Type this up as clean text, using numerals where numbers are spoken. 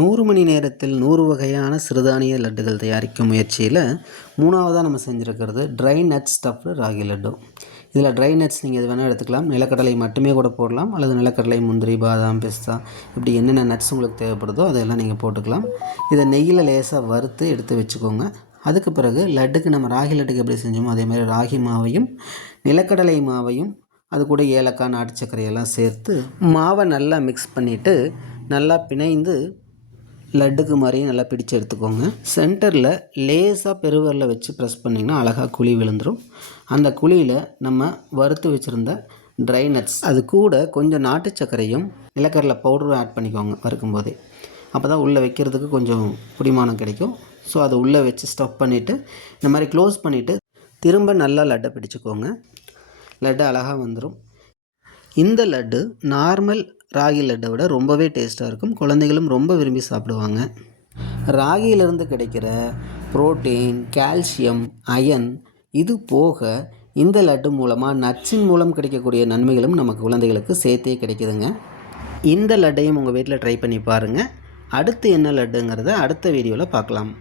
100 மணி நேரத்தில் 100 வகையான சிறுதானிய லட்டுகள் தயாரிக்கும் முயற்சியில் 3வதாக நம்ம செஞ்சுருக்கிறது dry nuts stuffed ragi laddu. இதில் ட்ரை நட்ஸ் நீங்கள் எது வேணால் எடுத்துக்கலாம். நிலக்கடலை மட்டுமே கூட போடலாம், அல்லது நிலக்கடலை, முந்திரி, பாதாம், பிஸ்தா இப்படி என்னென்ன நட்ஸ் உங்களுக்கு தேவைப்படுதோ அதெல்லாம் நீங்கள் போட்டுக்கலாம். இதை நெய்யில் லேசாக வறுத்து எடுத்து வச்சுக்கோங்க. அதுக்கு பிறகு லட்டுக்கு நம்ம ராகி லட்டுக்கு எப்படி செஞ்சோமோ அதேமாதிரி ராகி மாவையும் நிலக்கடலை மாவையும் அது கூட ஏலக்காய், நாட்டு சர்க்கரையெல்லாம் சேர்த்து மாவை நல்லா மிக்ஸ் பண்ணிவிட்டு நல்லா பிணைந்து லட்டுக்கு மாதிரியும் நல்லா பிடிச்சு எடுத்துக்கோங்க. சென்டரில் லேசாக பெருவரில் வச்சு ப்ரெஸ் பண்ணிங்கன்னா அழகாக குழி விழுந்துடும். அந்த குழியில் நம்ம வறுத்து வச்சுருந்த ட்ரை நட்ஸ், அது கூட கொஞ்சம் நாட்டு சர்க்கரையும் நிலக்கடலை பவுடரும் ஆட் பண்ணிக்கோங்க வறுக்கும்போதே. அப்போ தான் உள்ளே வைக்கிறதுக்கு கொஞ்சம் பிடிமானம் கிடைக்கும். ஸோ அதை உள்ளே வச்சு ஸ்டஃப் பண்ணிவிட்டு இந்த மாதிரி க்ளோஸ் பண்ணிவிட்டு திரும்ப நல்லா லட்டை பிடிச்சிக்கோங்க. லட்டு அழகாக வந்துடும். இந்த லட்டு நார்மல் ராகி லட்டை விட ரொம்பவே டேஸ்ட்டாக இருக்கும். குழந்தைகளும் ரொம்ப விரும்பி சாப்பிடுவாங்க. ராகியிலிருந்து கிடைக்கிற புரோட்டீன், கால்சியம், அயன் இது போக இந்த லட்டு மூலமாக நட்ஸின் மூலம் கிடைக்கக்கூடிய நன்மைகளும் நமக்கு குழந்தைகளுக்கு சேர்த்தே கிடைக்குதுங்க. இந்த லட்டையும் உங்கள் வீட்டில் ட்ரை பண்ணி பாருங்கள். அடுத்து என்ன லட்டுங்கிறத அடுத்த வீடியோவில் பார்க்கலாம்.